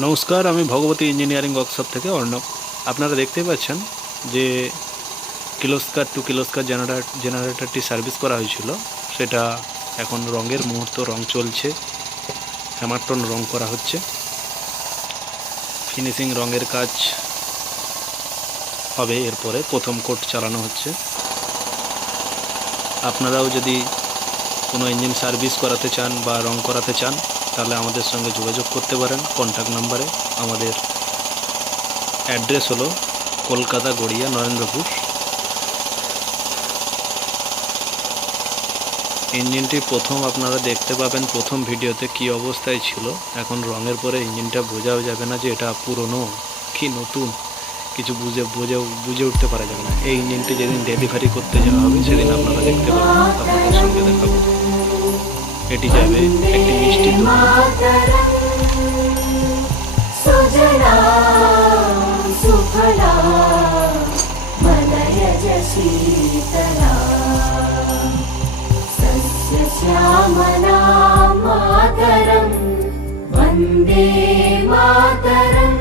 নমস্কার, আমি ভগবতী engineering workshop থেকে অর্ণব। আপনারা দেখতেই পাচ্ছেন যে কিলোস্কার টু কিলোস্কার জেনারেটরটি সার্ভিস করা হয়েছিল, সেটা এখন রঙের মুহূর্ত, রং চলছে, হ্যামারটন রং করা হচ্ছে, ফিনিশিং রঙের কাজ হবে। এরপরে প্রথম কোট চালানো হচ্ছে। আপনারাও যদি কোনো ইঞ্জিন সার্ভিস করাতে চান বা রং করাতে চান তাহলে আমাদের সঙ্গে যোগাযোগ করতে পারেন কন্ট্যাক্ট নাম্বারে। আমাদের অ্যাড্রেস হলো কলকাতা গড়িয়া নরেন্দ্রপুর। ইঞ্জিনটি প্রথম আপনারা দেখতে পাবেন প্রথম ভিডিওতে কি অবস্থায় ছিল। এখন রঙের পরে ইঞ্জিনটা বোঝাও যাবে না যে এটা পুরনো কি নতুন, কিছু বুঝে উঠতে পারা যাবে না। এই ইঞ্জিনটি যেদিন ডেলিভারি করতে যাওয়া হবে সেদিন আপনারা দেখতে পাবেন, আপনাদের সঙ্গে দেখাবো। এটি যাবে একটি মিষ্টি श्यामला मातरं वन्दे मातरं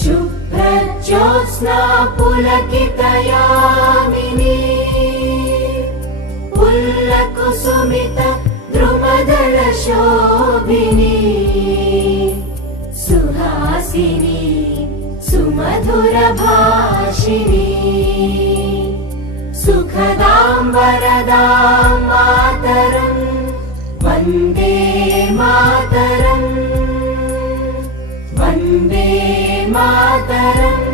शुभ्रज्योत्स्ना पुलकितयामिनी पुल्लकुसुमित द्रुमदलशोभिनी सुहासिनी सुमधुरभाषिणी सुखदां वरदां मातरं वन्दे मातरं वन्दे मातरम्।